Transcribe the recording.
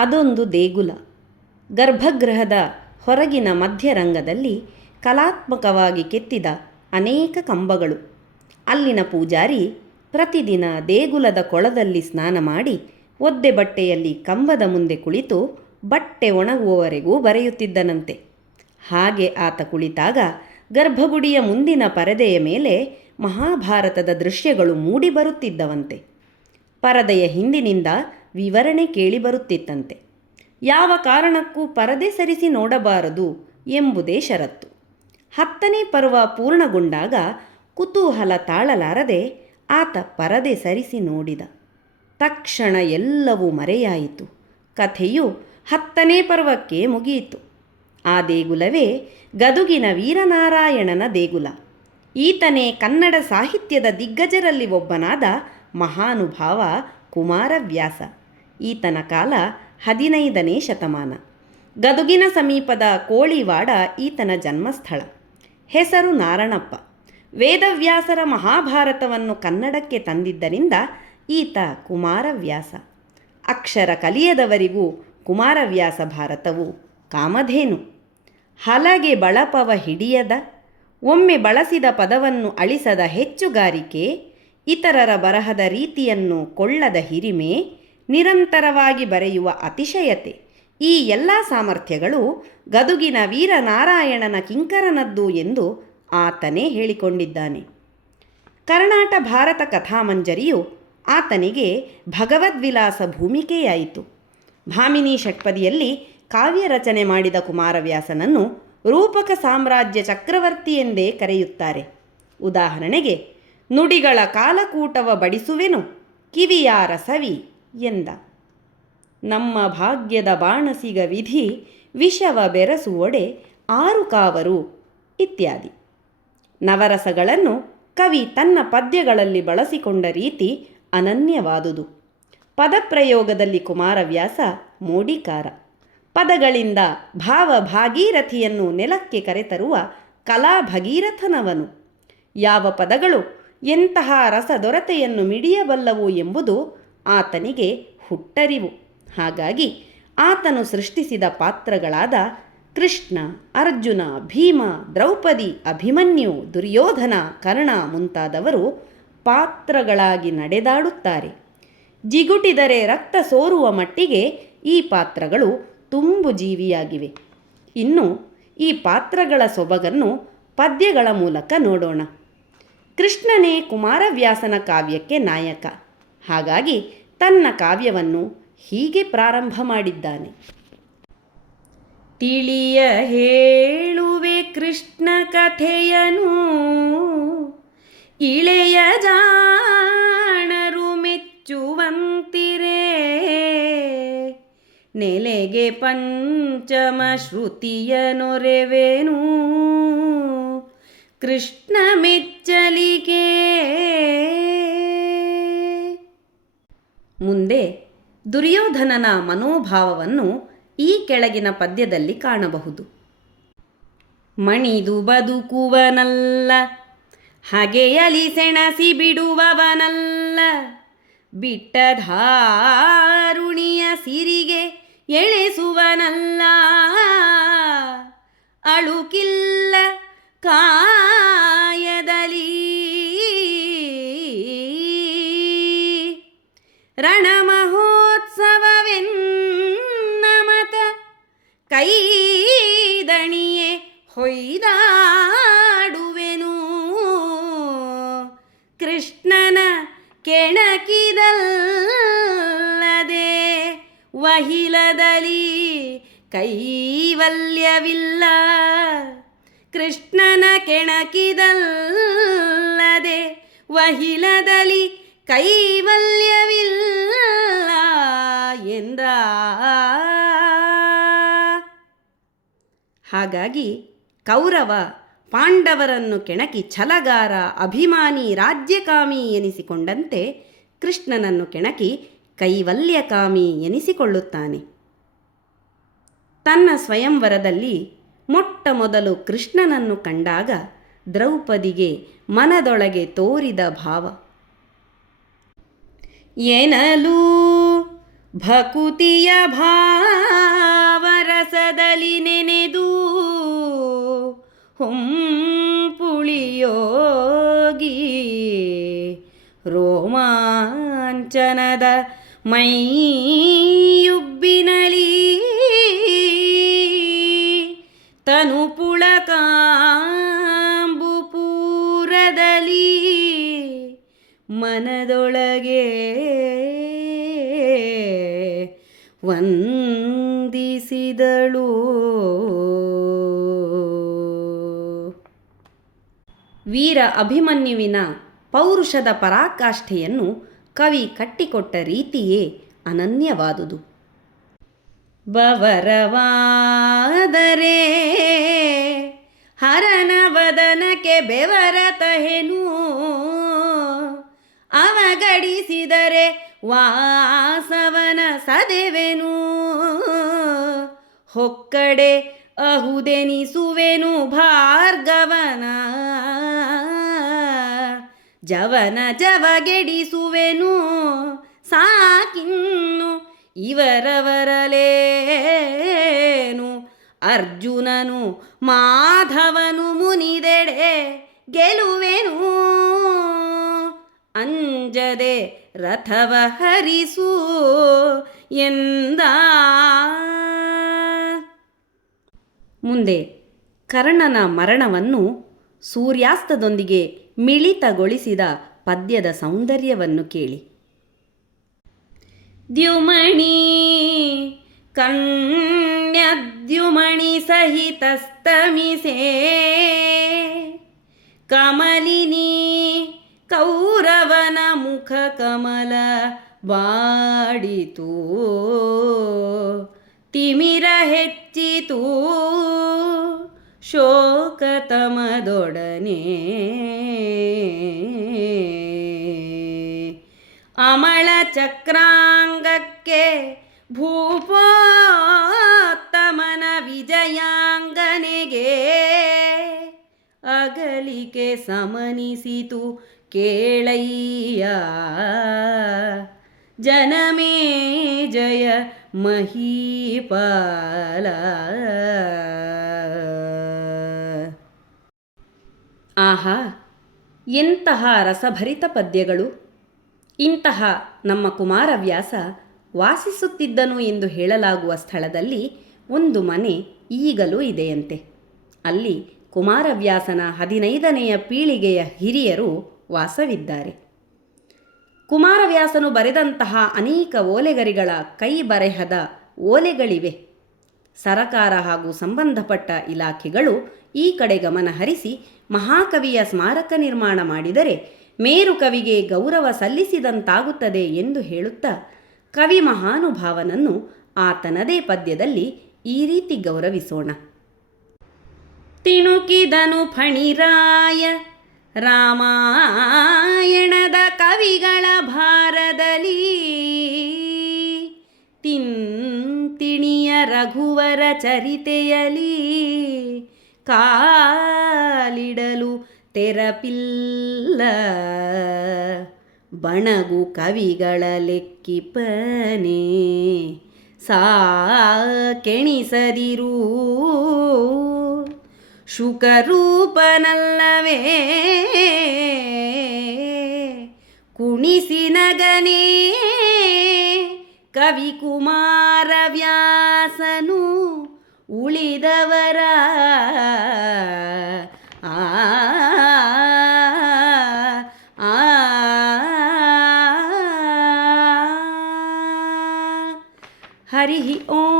ಅದೊಂದು ದೇಗುಲ. ಗರ್ಭಗೃಹದ ಹೊರಗಿನ ಮಧ್ಯರಂಗದಲ್ಲಿ ಕಲಾತ್ಮಕವಾಗಿ ಕೆತ್ತಿದ ಅನೇಕ ಕಂಬಗಳು. ಅಲ್ಲಿನ ಪೂಜಾರಿ ಪ್ರತಿದಿನ ದೇಗುಲದ ಕೊಳದಲ್ಲಿ ಸ್ನಾನ ಮಾಡಿ ಒದ್ದೆ ಬಟ್ಟೆಯಲ್ಲಿ ಕಂಬದ ಮುಂದೆ ಕುಳಿತು ಬಟ್ಟೆ ಒಣಗುವವರೆಗೂ ಬರೆಯುತ್ತಿದ್ದನಂತೆ. ಹಾಗೆ ಆತ ಕುಳಿತಾಗ ಗರ್ಭಗುಡಿಯ ಮುಂದಿನ ಪರದೆಯ ಮೇಲೆ ಮಹಾಭಾರತದ ದೃಶ್ಯಗಳು ಮೂಡಿ ಬರುತ್ತಿದ್ದವಂತೆ. ಪರದೆಯ ಹಿಂದಿನಿಂದ ವಿವರಣೆ ಕೇಳಿಬರುತ್ತಿತ್ತಂತೆ ಯಾವ ಕಾರಣಕ್ಕೂ ಪರದೆ ಸರಿಸಿ ನೋಡಬಾರದು ಎಂಬುದೇ ಷರತ್ತು. ಹತ್ತನೇ ಪರ್ವ ಪೂರ್ಣಗೊಂಡಾಗ ಕುತೂಹಲ ತಾಳಲಾರದೆ ಆತ ಪರದೆ ಸರಿಸಿ ನೋಡಿದ. ತಕ್ಷಣ ಎಲ್ಲವೂ ಮರೆಯಾಯಿತು. ಕಥೆಯು ಹತ್ತನೇ ಪರ್ವಕ್ಕೆ ಮುಗಿಯಿತು. ಆ ದೇಗುಲವೇ ಗದುಗಿನ ವೀರನಾರಾಯಣನ ದೇಗುಲ. ಈತನೇ ಕನ್ನಡ ಸಾಹಿತ್ಯದ ದಿಗ್ಗಜರಲ್ಲಿ ಒಬ್ಬನಾದ ಮಹಾನುಭಾವ ಕುಮಾರವ್ಯಾಸ. ಈತನ ಕಾಲ ಹದಿನೈದನೇ ಶತಮಾನ. ಗದುಗಿನ ಸಮೀಪದ ಕೋಳಿವಾಡ ಈತನ ಜನ್ಮಸ್ಥಳ. ಹೆಸರು ನಾರಣಪ್ಪ. ವೇದವ್ಯಾಸರ ಮಹಾಭಾರತವನ್ನು ಕನ್ನಡಕ್ಕೆ ತಂದಿದ್ದರಿಂದ ಈತ ಕುಮಾರವ್ಯಾಸ. ಅಕ್ಷರ ಕಲಿಯದವರಿಗೂ ಕುಮಾರವ್ಯಾಸ ಭಾರತವು ಕಾಮಧೇನು. ಹಲಗೆ ಬಳಪವ ಹಿಡಿಯದ, ಒಮ್ಮೆ ಬಳಸಿದ ಪದವನ್ನು ಅಳಿಸದ ಹೆಚ್ಚುಗಾರಿಕೆ, ಇತರರ ಬರಹದ ರೀತಿಯನ್ನು ಕೊಳ್ಳದ ಹಿರಿಮೆ ನಿರಂತರವಾಗಿ ಬರೆಯುವ ಅತಿಶಯತೆ. ಈ ಎಲ್ಲ ಸಾಮರ್ಥ್ಯಗಳು ಗದುಗಿನ ವೀರನಾರಾಯಣನ ಕಿಂಕರನದ್ದು ಎಂದು ಆತನೇ ಹೇಳಿಕೊಂಡಿದ್ದಾನೆ. ಕರ್ನಾಟ ಭಾರತ ಕಥಾಮಂಜರಿಯು ಆತನಿಗೆ ಭಗವದ್ವಿಲಾಸ ಭೂಮಿಕೆಯಾಯಿತು. ಭಾಮಿನಿ ಷಟ್ಪದಿಯಲ್ಲಿ ಕಾವ್ಯ ರಚನೆ ಮಾಡಿದ ಕುಮಾರವ್ಯಾಸನನ್ನು ರೂಪಕ ಸಾಮ್ರಾಜ್ಯ ಚಕ್ರವರ್ತಿ ಎಂದೇ ಕರೆಯುತ್ತಾರೆ. ಉದಾಹರಣೆಗೆ ನುಡಿಗಳ ಕಾಲಕೂಟವ ಬಡಿಸುವೆನು ಕಿವಿಯಾರ ಸವಿ ಎಂದ. ನಮ್ಮ ಭಾಗ್ಯದ ಬಾಣಸಿಗ ವಿಧಿ ವಿಷವ ಬೆರಸುವೊಡೆ ಆರು ಕಾವರು ಇತ್ಯಾದಿ. ನವರಸಗಳನ್ನು ಕವಿ ತನ್ನ ಪದ್ಯಗಳಲ್ಲಿ ಬಳಸಿಕೊಂಡ ರೀತಿ ಅನನ್ಯವಾದುದು. ಪದಪ್ರಯೋಗದಲ್ಲಿ ಕುಮಾರವ್ಯಾಸ ಮೋಡಿಕಾರ. ಪದಗಳಿಂದ ಭಾವ ಭಾಗೀರಥಿಯನ್ನು ನೆಲಕ್ಕೆ ಕರೆತರುವ ಕಲಾ ಭಗೀರಥನವನು ಯಾವ ಪದಗಳು ಎಂತಹ ರಸದೊರತೆಯನ್ನು ಮಿಡಿಯಬಲ್ಲವು ಎಂಬುದು ಆತನಿಗೆ ಹುಟ್ಟರಿವು. ಹಾಗಾಗಿ ಆತನು ಸೃಷ್ಟಿಸಿದ ಪಾತ್ರಗಳಾದ ಕೃಷ್ಣ, ಅರ್ಜುನ, ಭೀಮ, ದ್ರೌಪದಿ, ಅಭಿಮನ್ಯು, ದುರ್ಯೋಧನ, ಕರ್ಣ ಮುಂತಾದವರು ಪಾತ್ರಗಳಾಗಿ ನಡೆದಾಡುತ್ತಾರೆ. ಜಿಗುಟಿದರೆ ರಕ್ತ ಸೋರುವ ಮಟ್ಟಿಗೆ ಈ ಪಾತ್ರಗಳು ತುಂಬು ಜೀವಿಯಾಗಿವೆ. ಇನ್ನು ಈ ಪಾತ್ರಗಳ ಸೊಬಗನ್ನು ಪದ್ಯಗಳ ಮೂಲಕ ನೋಡೋಣ. ಕೃಷ್ಣನೇ ಕುಮಾರವ್ಯಾಸನ ಕಾವ್ಯಕ್ಕೆ ನಾಯಕ. ಹಾಗಾಗಿ ತನ್ನ ಕಾವ್ಯವನ್ನು ಹೀಗೆ ಪ್ರಾರಂಭ ಮಾಡಿದ್ದಾನೆ. ತಿಳಿಯ ಹೇಳುವೆ ಕೃಷ್ಣ ಕಥೆಯನು, ಇಳೆಯ ಜಾಣರು ಮೆಚ್ಚುವಂತಿರೇ. ನೆಲೆಗೆ ಪಂಚಮ ಶ್ರುತಿಯ ನೊರೆವೆನು, ಕೃಷ್ಣ ಮೆಚ್ಚಲಿಗೆ. ಮುಂದೆ ದುರ್ಯೋಧನನ ಮನೋಭಾವವನ್ನು ಈ ಕೆಳಗಿನ ಪದ್ಯದಲ್ಲಿ ಕಾಣಬಹುದು. ಮಣಿದು ಬದುಕುವನಲ್ಲ ಹಗೆಯಲಿ ಸೆಣಸಿ ಬಿಡುವವನಲ್ಲ. ಬಿಟ್ಟ ಧಾರುಣಿಯ ಸಿರಿಗೆ ಎಳೆಸುವನಲ್ಲ. ಅಳುಕಿಲ್ಲ ಕಾಯದಲಿ ವಹಿಲದಲ್ಲಿ ಕೈವಲ್ಯವಿಲ್ಲ. ಕೃಷ್ಣನ ಕೆಣಕಿದಲ್ಲದೆ ವಹಿಲದಲ್ಲಿ ಕೈವಲ್ಯವಿಲ್ಲ ಎಂದ. ಹಾಗಾಗಿ ಕೌರವ ಪಾಂಡವರನ್ನು ಕೆಣಕಿ ಛಲಗಾರ ಅಭಿಮಾನಿ ರಾಜ್ಯಕಾಮಿ ಎನಿಸಿಕೊಂಡಂತೆ ಕೃಷ್ಣನನ್ನು ಕೆಣಕಿ ಕೈವಲ್ಯಕಾಮಿ ಎನಿಸಿಕೊಳ್ಳುತ್ತಾನೆ. ತನ್ನ ಸ್ವಯಂವರದಲ್ಲಿ ಮೊಟ್ಟ ಮೊದಲು ಕೃಷ್ಣನನ್ನು ಕಂಡಾಗ ದ್ರೌಪದಿಗೆ ಮನದೊಳಗೆ ತೋರಿದ ಭಾವ. ಏನಲೂ ಭಕುತಿಯ ಭಾವರಸದಲ್ಲಿ ನೆನೆದು ಹೊಂಪುಳಿಯೋಗಿ ರೋಮಾಂಚನದ ಮೈಯುಬ್ಬಿನಲಿ. ತನು ಪುಳಕಾಂಬು ಪೂರದಲ್ಲಿ ಮನದೊಳಗೆ ವಂದಿಸಿದಳು. ವೀರ ಅಭಿಮನ್ಯುವಿನ ಪೌರುಷದ ಪರಾಕಾಷ್ಠೆಯನ್ನು ಕವಿ ಕಟ್ಟಿಕೊಟ್ಟ ರೀತಿಯೇ ಅನನ್ಯವಾದುದು. ಬವರವಾದರೆ ಹರನ ವದನಕ್ಕೆ ಬೆವರತಹೆನು ಅವಗಡಿಸಿದರೆ ವಾಸವನ ಸದೆವೆನು ಹೊಕ್ಕಡೆ ಅಹುದೆನಿಸುವೆನು ಭಾರ್ಗವನ ಜವನ ಜವಗೆಡಿಸುವೆನು, ಸಾಕಿನ್ನು ಇವರವರಲೇನು? ಅರ್ಜುನನು ಮಾಧವನು ಮುನಿದೆಡೆ ಗೆಲುವೆನು, ಅಂಜದೆ ರಥವ ಹರಿಸು ಎಂದ? ಮುಂದೆ ಕರ್ಣನ ಮರಣವನ್ನು ಸೂರ್ಯಾಸ್ತದೊಂದಿಗೆ ಮಿಳಿತಗೊಳಿಸಿದ ಪದ್ಯದ ಸೌಂದರ್ಯವನ್ನು ಕೇಳಿ. ದ್ಯುಮಣಿ ಕಣ್ಯದ್ಯುಮಣಿ ಸಹಿತಸ್ತಮಿಸೆ. ಕಮಲಿನಿ, ಕೌರವನ ಮುಖ ಕಮಲ ಬಾಡಿತು. ತಿಮಿರ ಹೆಚ್ಚಿತು, ಶೋಕತಮದೊಡನೆ. ಚಕ್ರಾಂಗಕ್ಕೆ ಭೂಪೋತ್ತಮನ ವಿಜಯಾಂಗನೆಗೆ ಅಗಲಿಕೆ ಸಮನಿಸಿತು ಕೇಳಯ್ಯ. ಜನಮೇ ಜಯ ಮಹೀಪಾಲ. ಆಹಾ ಎಂತಹ ರಸಭರಿತ ಪದ್ಯಗಳು. ಇಂತಹ ನಮ್ಮ ಕುಮಾರವ್ಯಾಸ ವಾಸಿಸುತ್ತಿದ್ದನು ಎಂದು ಹೇಳಲಾಗುವ ಸ್ಥಳದಲ್ಲಿ ಒಂದು ಮನೆ ಈಗಲೂ ಇದೆಯಂತೆ. ಅಲ್ಲಿ ಕುಮಾರವ್ಯಾಸನ ಹದಿನೈದನೆಯ ಪೀಳಿಗೆಯ ಹಿರಿಯರು ವಾಸವಿದ್ದಾರೆ. ಕುಮಾರವ್ಯಾಸನು ಬರೆದಂತಹ ಅನೇಕ ಓಲೆಗರಿಗಳ ಕೈ ಬರೆಹದ ಓಲೆಗಳಿವೆ. ಸರಕಾರ ಹಾಗೂ ಸಂಬಂಧಪಟ್ಟ ಇಲಾಖೆಗಳು ಈ ಕಡೆ ಗಮನ ಹರಿಸಿ ಮಹಾಕವಿಯ ಸ್ಮಾರಕ ನಿರ್ಮಾಣ ಮಾಡಿದರೆ ಮೇರು ಕವಿಗೆ ಗೌರವ ಸಲ್ಲಿಸಿದಂತಾಗುತ್ತದೆ ಎಂದು ಹೇಳುತ್ತಾ ಕವಿ ಮಹಾನುಭಾವನನ್ನು ಆತನದೇ ಪದ್ಯದಲ್ಲಿ ಈ ರೀತಿ ಗೌರವಿಸೋಣ. ತಿಣುಕಿದನು ಫಣಿರಾಯ, ರಾಮಾಯಣದ ಕವಿಗಳ ಭಾರದಲ್ಲಿ. ತಿಂತಿಣಿಯ ರಘುವರ ಚರಿತೆಯಲಿ ಕಾಲಿಡಲು ತೆರಪಿಲ್ಲ. ಬಣಗು ಕವಿಗಳ ಲೆಕ್ಕಿಪನೆ. ಸಾಕೆಣಿಸದಿರೂ ಶುಕರೂಪನಲ್ಲವೇ. ಕುಣಿಸಿ ಕವಿ ಕುಮಾರ ವ್ಯಾಸನು ಉಳಿದವರ. he oh